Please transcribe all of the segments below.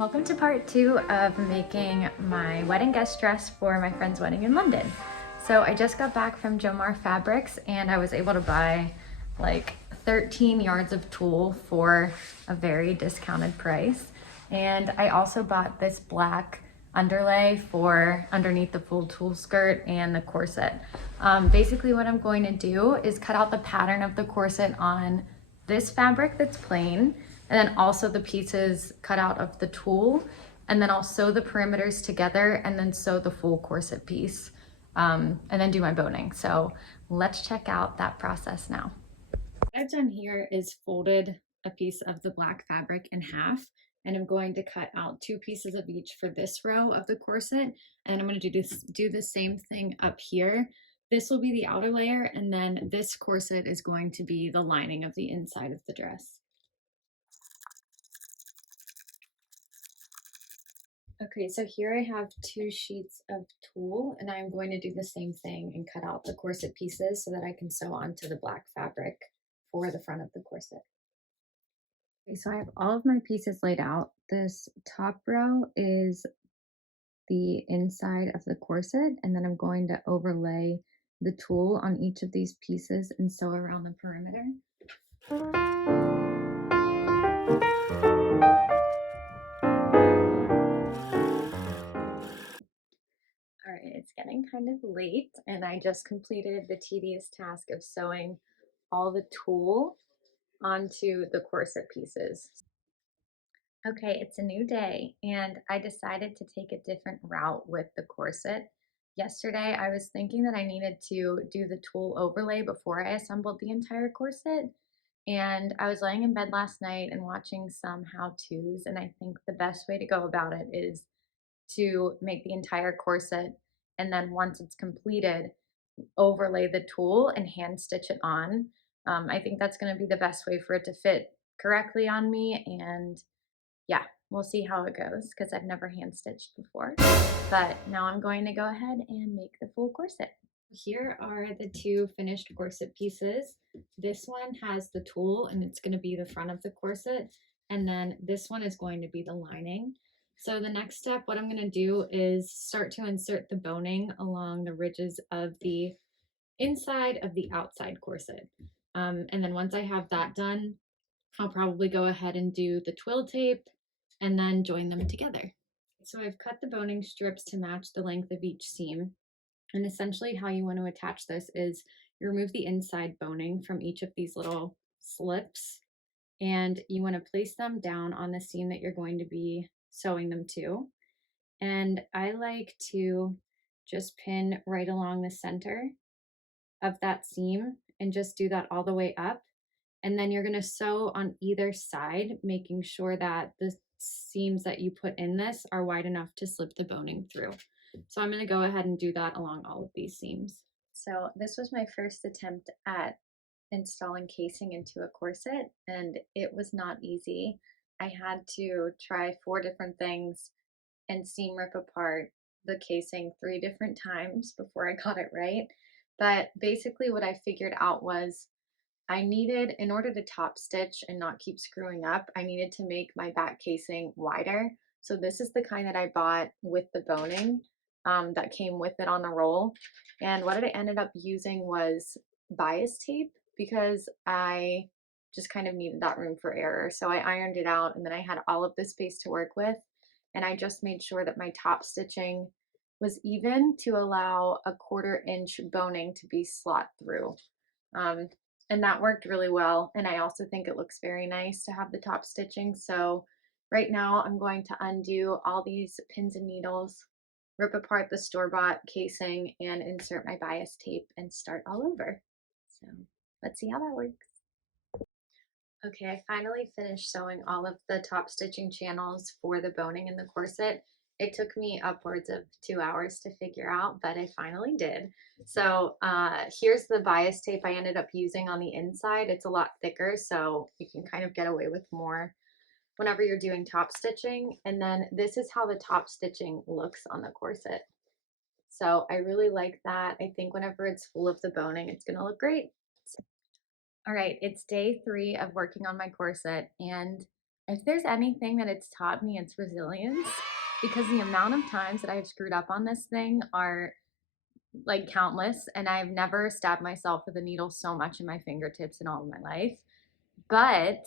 Welcome to part 2 of making my wedding guest dress for my friend's wedding in London. So I just got back from Jomar Fabrics and I was able to buy like 13 yards of tulle for a very discounted price. And I also bought this black underlay for underneath the full tulle skirt and the corset. Basically what I'm going to do is cut out the pattern of the corset on this fabric that's plain, and then also the pieces cut out of the tulle, and then I'll sew the perimeters together and then sew the full corset piece, and then do my boning. So let's check out that process now. What I've done here is folded a piece of the black fabric in half, and I'm going to cut out 2 pieces of each for this row of the corset, and I'm going to do the same thing up here. This will be the outer layer, and then this corset is going to be the lining of the inside of the dress. Okay, so here I have 2 sheets of tulle, and I'm going to do the same thing and cut out the corset pieces so that I can sew onto the black fabric for the front of the corset. Okay, so I have all of my pieces laid out. This top row is the inside of the corset, and then I'm going to overlay the tulle on each of these pieces and sew around the perimeter. All right, it's getting kind of late, and I just completed the tedious task of sewing all the tulle onto the corset pieces. Okay, it's a new day, and I decided to take a different route with the corset. Yesterday, I was thinking that I needed to do the tulle overlay before I assembled the entire corset, and I was laying in bed last night and watching some how-tos, and I think the best way to go about it is to make the entire corset, and then once it's completed, overlay the tulle and hand stitch it on. I think that's going to be the best way for it to fit correctly on me, and yeah, we'll see how it goes because I've never hand stitched before. But now I'm going to go ahead and make the full corset. Here are the 2 finished corset pieces. This one has the tulle and it's going to be the front of the corset, and then this one is going to be the lining. So the next step, what I'm going to do is start to insert the boning along the ridges of the inside of the outside corset. And then once I have that done, I'll probably go ahead and do the twill tape and then join them together. So I've cut the boning strips to match the length of each seam. And essentially how you want to attach this is you remove the inside boning from each of these little slips, and you want to place them down on the seam that you're going to be sewing them to. And I like to just pin right along the center of that seam and just do that all the way up. And then you're going to sew on either side, making sure that the seams that you put in this are wide enough to slip the boning through. So I'm going to go ahead and do that along all of these seams. So this was my first attempt at installing casing into a corset, and it was not easy. I had to try 4 different things and seam rip apart the casing 3 different times before I got it right. But basically what I figured out was I needed, in order to top stitch and not keep screwing up, I needed to make my back casing wider. So this is the kind that I bought with the boning, that came with it on the roll. And what I ended up using was bias tape because I just kind of needed that room for error. So I ironed it out, and then I had all of this space to work with. And I just made sure that my top stitching was even to allow a 1/4 inch boning to be slot through. And that worked really well. And I also think it looks very nice to have the top stitching. So right now I'm going to undo all these pins and needles, rip apart the store-bought casing, and insert my bias tape and start all over. So let's see how that works. Okay, I finally finished sewing all of the top stitching channels for the boning in the corset. It took me upwards of 2 hours to figure out, but I finally did. So here's the bias tape I ended up using on the inside. It's a lot thicker, so you can kind of get away with more whenever you're doing top stitching. And then this is how the top stitching looks on the corset. So I really like that. I think whenever it's full of the boning, it's gonna look great. All right, it's day 3 of working on my corset, and If there's anything that it's taught me, it's resilience, because the amount of times that I've screwed up on this thing are like countless, and I've never stabbed myself with a needle so much in my fingertips in all of my life. But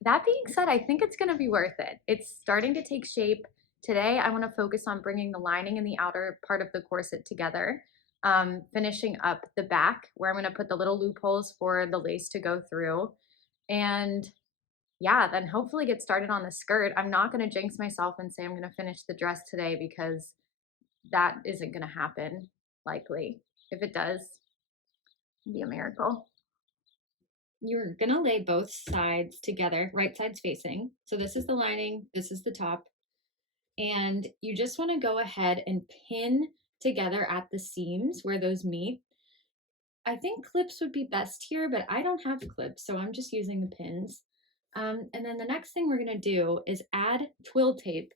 that being said, I think it's gonna be worth it. It's starting to take shape. Today, I wanna focus on bringing the lining and the outer part of the corset together, finishing up the back where I'm gonna put the little loopholes for the lace to go through. And yeah, then hopefully get started on the skirt. I'm not gonna jinx myself and say I'm gonna finish the dress today because that isn't gonna happen, likely. If it does, it'd be a miracle. You're gonna lay both sides together, right sides facing. So this is the lining, this is the top. And you just wanna go ahead and pin together at the seams where those meet. I think clips would be best here, but I don't have clips, so I'm just using the pins. And then the next thing we're gonna do is add twill tape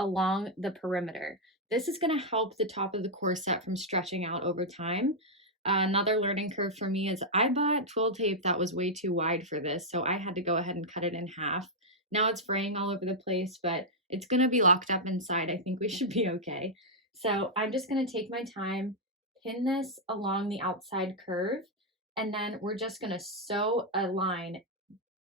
along the perimeter. This is gonna help the top of the corset from stretching out over time. Another learning curve for me is I bought twill tape that was way too wide for this, so I had to go ahead and cut it in half. Now it's fraying all over the place, but it's gonna be locked up inside. I think we should be okay. So I'm just gonna take my time, pin this along the outside curve, and then we're just gonna sew a line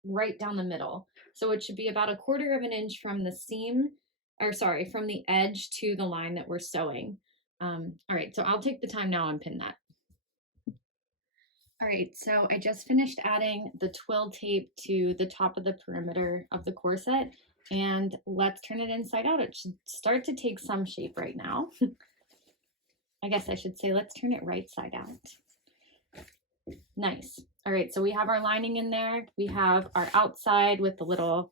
right down the middle. So it should be about 1/4 of an inch from the seam, or sorry, from the edge to the line that we're sewing. All right, so I'll take the time now and pin that. All right, so I just finished adding the twill tape to the top of the perimeter of the corset, and let's turn it inside out. It should start to take some shape right now. I guess I should say, let's turn it right side out. Nice. All right, so we have our lining in there. We have our outside with the little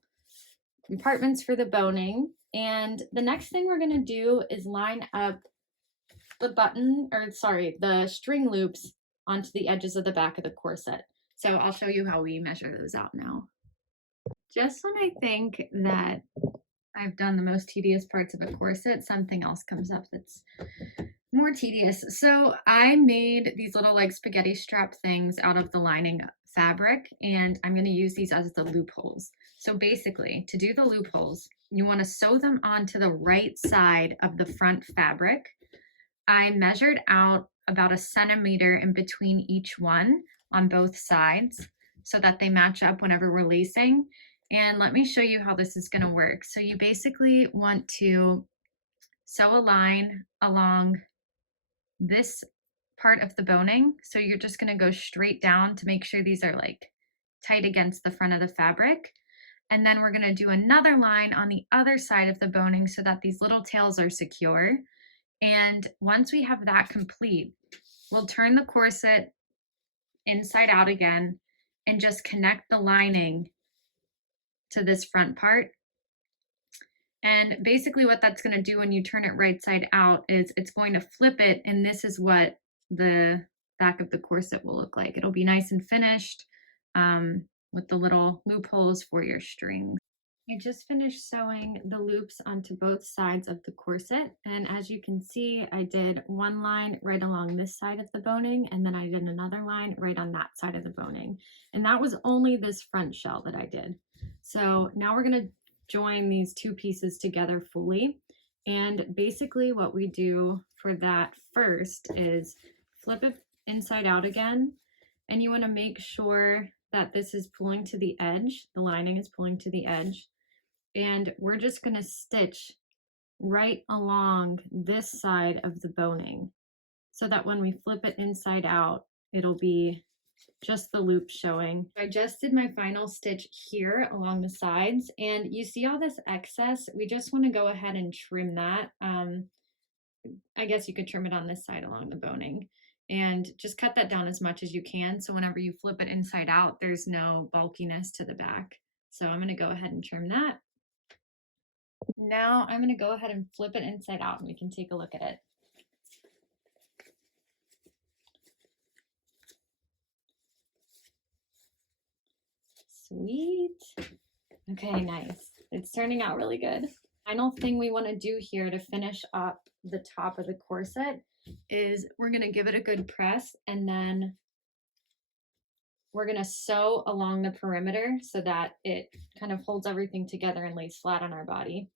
compartments for the boning. And the next thing we're gonna do is line up the string loops onto the edges of the back of the corset. So I'll show you how we measure those out now. Just when I think that I've done the most tedious parts of a corset, something else comes up that's more tedious. So I made these little like spaghetti strap things out of the lining fabric, and I'm going to use these as the loopholes. So basically, to do the loopholes, you want to sew them onto the right side of the front fabric. I measured out about 1 centimeter in between each one on both sides so that they match up whenever we're lacing. And let me show you how this is going to work. So you basically want to sew a line along this part of the boning. So you're just going to go straight down to make sure these are like tight against the front of the fabric. And then we're going to do another line on the other side of the boning so that these little tails are secure. And once we have that complete, we'll turn the corset inside out again and just connect the lining to this front part. And basically what that's going to do when you turn it right side out is it's going to flip it, and this is what the back of the corset will look like. It'll be nice and finished with the little loopholes for your strings. I just finished sewing the loops onto both sides of the corset, and as you can see, I did one line right along this side of the boning, and then I did another line right on that side of the boning. And that was only this front shell that I did. So now we're going to join these two pieces together fully. And basically what we do for that first is flip it inside out again, and you want to make sure that this is pulling to the edge, the lining is pulling to the edge. And we're just going to stitch right along this side of the boning so that when we flip it inside out, it'll be just the loop showing. I just did my final stitch here along the sides, and you see all this excess. We just want to go ahead and trim that. I guess you could trim it on this side along the boning, and just cut that down as much as you can so whenever you flip it inside out, there's no bulkiness to the back. So I'm going to go ahead and trim that. Now I'm going to go ahead and flip it inside out and we can take a look at it. Sweet. Okay, nice. It's turning out really good. Final thing we want to do here to finish up the top of the corset is we're going to give it a good press, and then we're gonna sew along the perimeter so that it kind of holds everything together and lays flat on our body.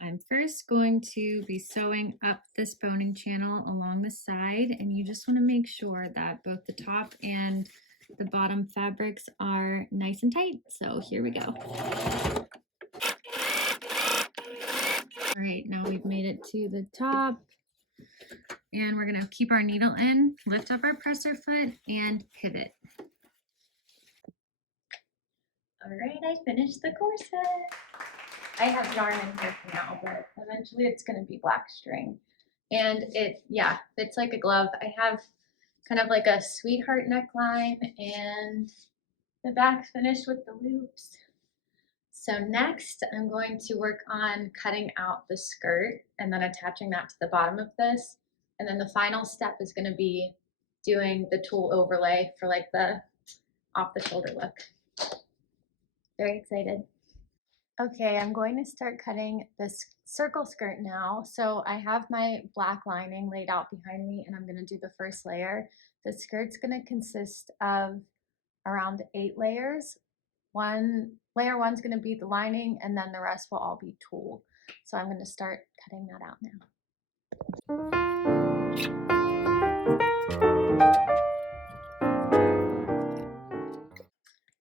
I'm first going to be sewing up this boning channel along the side, and you just want to make sure that both the top and the bottom fabrics are nice and tight. So here we go. All right, now we've made it to the top, and we're gonna keep our needle in, lift up our presser foot, and pivot. All right, I finished the corset. I have yarn in here for now, but eventually it's going to be black string. And it, yeah, fits like a glove. I have kind of like a sweetheart neckline, and the back's finished with the loops. So next I'm going to work on cutting out the skirt and then attaching that to the bottom of this. And then the final step is going to be doing the tulle overlay for like the off the shoulder look. Very excited. Okay, I'm going to start cutting this circle skirt now. So I have my black lining laid out behind me, and I'm going to do the first layer. The skirt's going to consist of around 8 layers. Layer one's going to be the lining, and then the rest will all be tulle. So I'm going to start cutting that out now.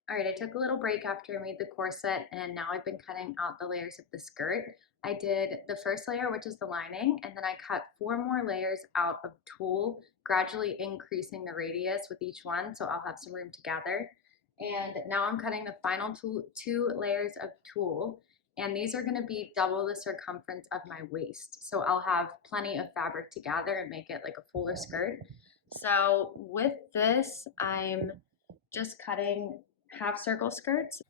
All right, I took a little break after I made the corset, and now I've been cutting out the layers of the skirt. I did the first layer, which is the lining, and then I cut 4 more layers out of tulle, gradually increasing the radius with each one, so I'll have some room to gather. And now I'm cutting the final 2 layers of tulle, and these are going to be double the circumference of my waist. So I'll have plenty of fabric to gather and make it like a fuller skirt. So with this, I'm just cutting half circle skirts.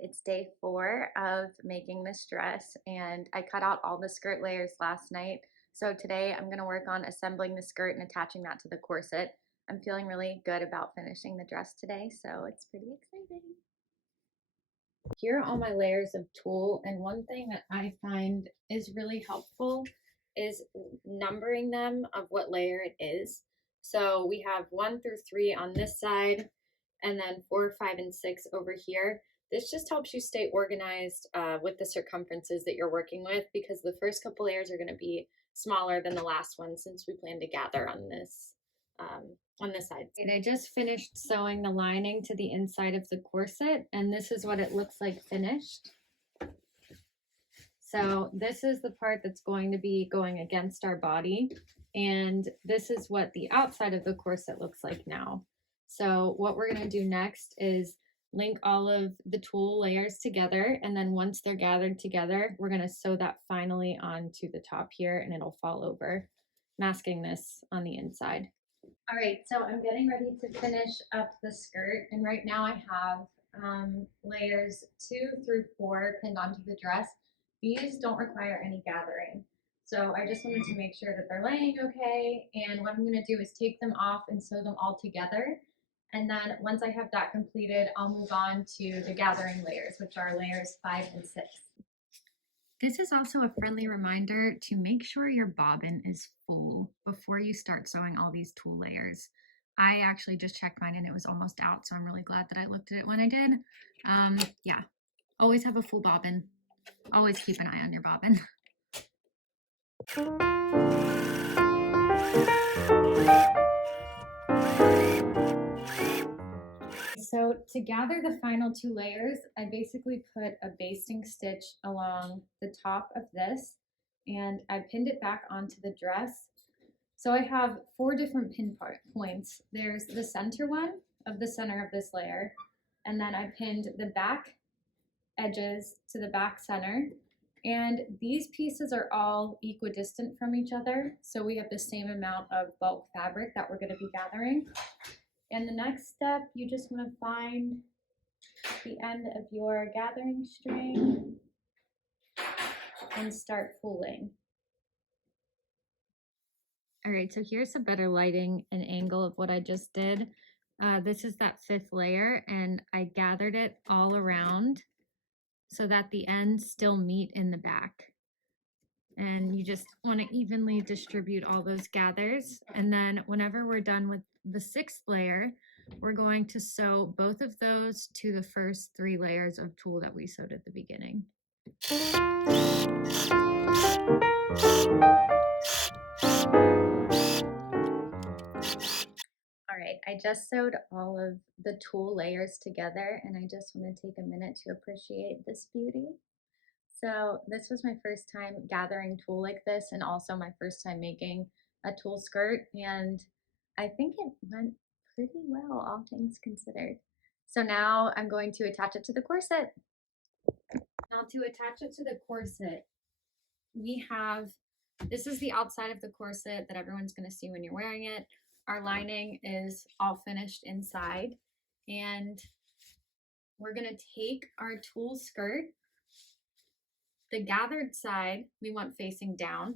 It's day 4 of making this dress, and I cut out all the skirt layers last night. So today I'm going to work on assembling the skirt and attaching that to the corset. I'm feeling really good about finishing the dress today, so it's pretty exciting. Here are all my layers of tulle, and one thing that I find is really helpful is numbering them of what layer it is. So we have 1 through 3 on this side, and then 4, 5, and 6 over here. This just helps you stay organized with the circumferences that you're working with, because the first couple layers are going to be smaller than the last one since we plan to gather on this side. And I just finished sewing the lining to the inside of the corset, and this is what it looks like finished. So this is the part that's going to be going against our body, and this is what the outside of the corset looks like now. So what we're going to do next is link all of the tulle layers together, and then once they're gathered together, we're going to sew that finally onto the top here, and it'll fall over, masking this on the inside. All right, so I'm getting ready to finish up the skirt, and right now I have layers 2 through 4 pinned onto the dress. These don't require any gathering, so I just wanted to make sure that they're laying okay, and what I'm going to do is take them off and sew them all together, and then once I have that completed, I'll move on to the gathering layers, which are layers 5 and 6. This is also a friendly reminder to make sure your bobbin is full before you start sewing all these tulle layers. I actually just checked mine and it was almost out, so I'm really glad that I looked at it when I did. Yeah, always have a full bobbin. Always keep an eye on your bobbin. So to gather the final 2 layers, I basically put a basting stitch along the top of this, and I pinned it back onto the dress. So I have 4 different pin points. There's the center one of the center of this layer, and then I pinned the back edges to the back center, and these pieces are all equidistant from each other, so we have the same amount of bulk fabric that we're going to be gathering. And the next step, you just want to find the end of your gathering string and start pulling. All right, so here's a better lighting and angle of what I just did. This is that 5th layer, and I gathered it all around so that the ends still meet in the back. And you just want to evenly distribute all those gathers. And then whenever we're done with the 6th layer, we're going to sew both of those to the first 3 layers of tulle that we sewed at the beginning. All right, I just sewed all of the tulle layers together, and I just want to take a minute to appreciate this beauty. So this was my first time gathering tulle like this, and also my first time making a tulle skirt, and I think it went pretty well, all things considered. So now I'm going to attach it to the corset. Now to attach it to the corset, we have, this is the outside of the corset that everyone's going to see when you're wearing it. Our lining is all finished inside, and we're going to take our tulle skirt. The gathered side we want facing down,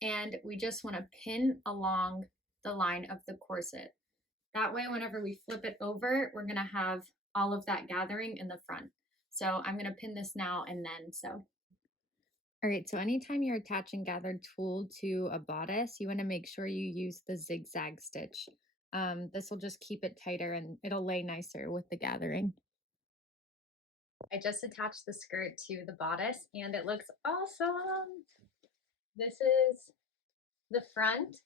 and we just want to pin along the line of the corset. That way, whenever we flip it over, we're going to have all of that gathering in the front. So I'm going to pin this now and then sew. All right, so anytime you're attaching gathered tulle to a bodice, you want to make sure you use the zigzag stitch. This will just keep it tighter and it'll lay nicer with the gathering. I just attached the skirt to the bodice and it looks awesome. This is the front.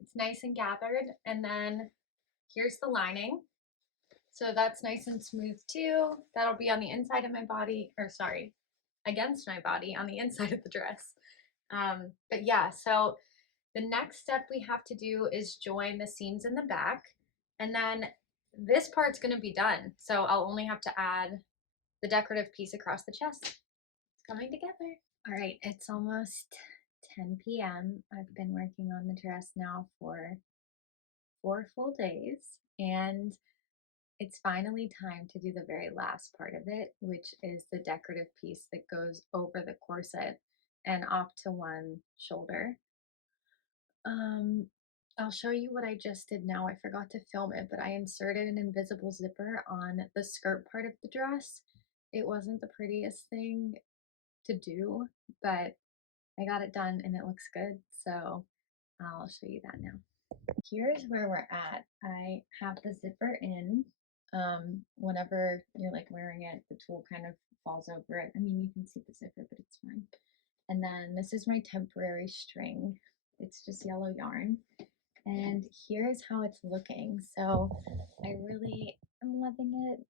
It's nice and gathered, and then here's the lining. So that's nice and smooth too. That'll be on the inside of my body, or sorry, against my body on the inside of the dress. But yeah, so the next step we have to do is join the seams in the back, and then this part's going to be done. So I'll only have to add the decorative piece across the chest. It's coming together. All right, it's almost 10 p.m. I've been working on the dress now for 4 full days, and it's finally time to do the very last part of it, which is the decorative piece that goes over the corset and off to one shoulder. I'll show you what I just did now. I forgot to film it, but I inserted an invisible zipper on the skirt part of the dress. It wasn't the prettiest thing to do, but I got it done and it looks good, so I'll show you that now. Here's where we're at. I have the zipper in. Whenever you're like wearing it, the tulle kind of falls over it. I mean, you can see the zipper, but it's fine. And then this is my temporary string. It's just yellow yarn. And here's how it's looking. So I really am loving it.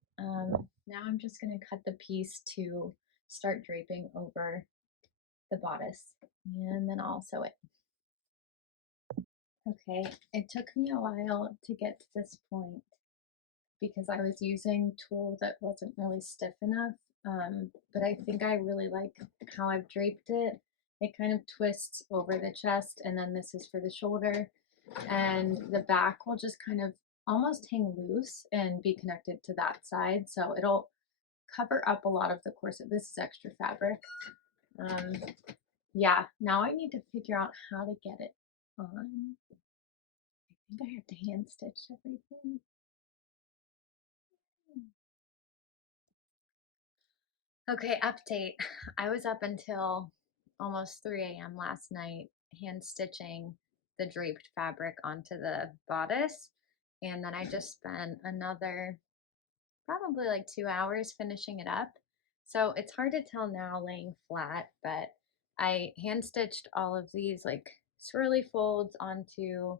Now I'm just gonna cut the piece to start draping over the bodice, and then I'll sew it. Okay, it took me a while to get to this point because I was using tulle that wasn't really stiff enough, but I think I really like how I've draped it. It kind of twists over the chest, and then this is for the shoulder, and the back will just kind of almost hang loose and be connected to that side, so it'll cover up a lot of the corset. This is extra fabric. Yeah, now I need to figure out how to get it on. I think I have to hand stitch everything. Okay, update. I was up until almost 3 a.m. last night hand stitching the draped fabric onto the bodice, and then I just spent another probably like 2 hours finishing it up. So it's hard to tell now laying flat, but I hand stitched all of these like swirly folds onto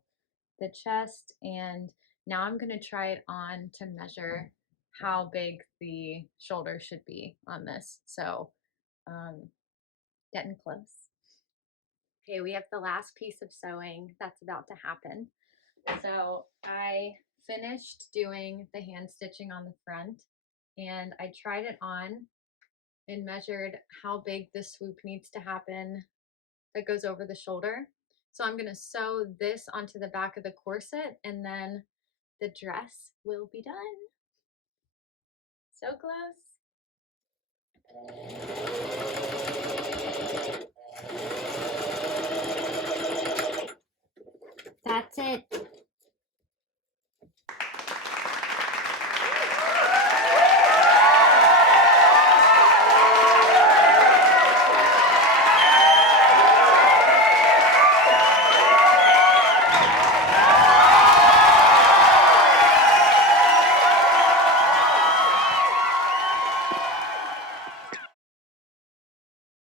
the chest, and now I'm going to try it on to measure how big the shoulder should be on this. So getting close. Okay, we have the last piece of sewing that's about to happen. So I finished doing the hand stitching on the front, and I tried it on and measured how big the swoop needs to happen that goes over the shoulder. So I'm going to sew this onto the back of the corset, and then the dress will be done. So close. That's it.